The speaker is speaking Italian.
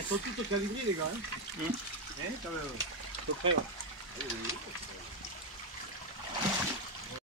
sono tutto calibrini qua, eh? Mm. Lo prego.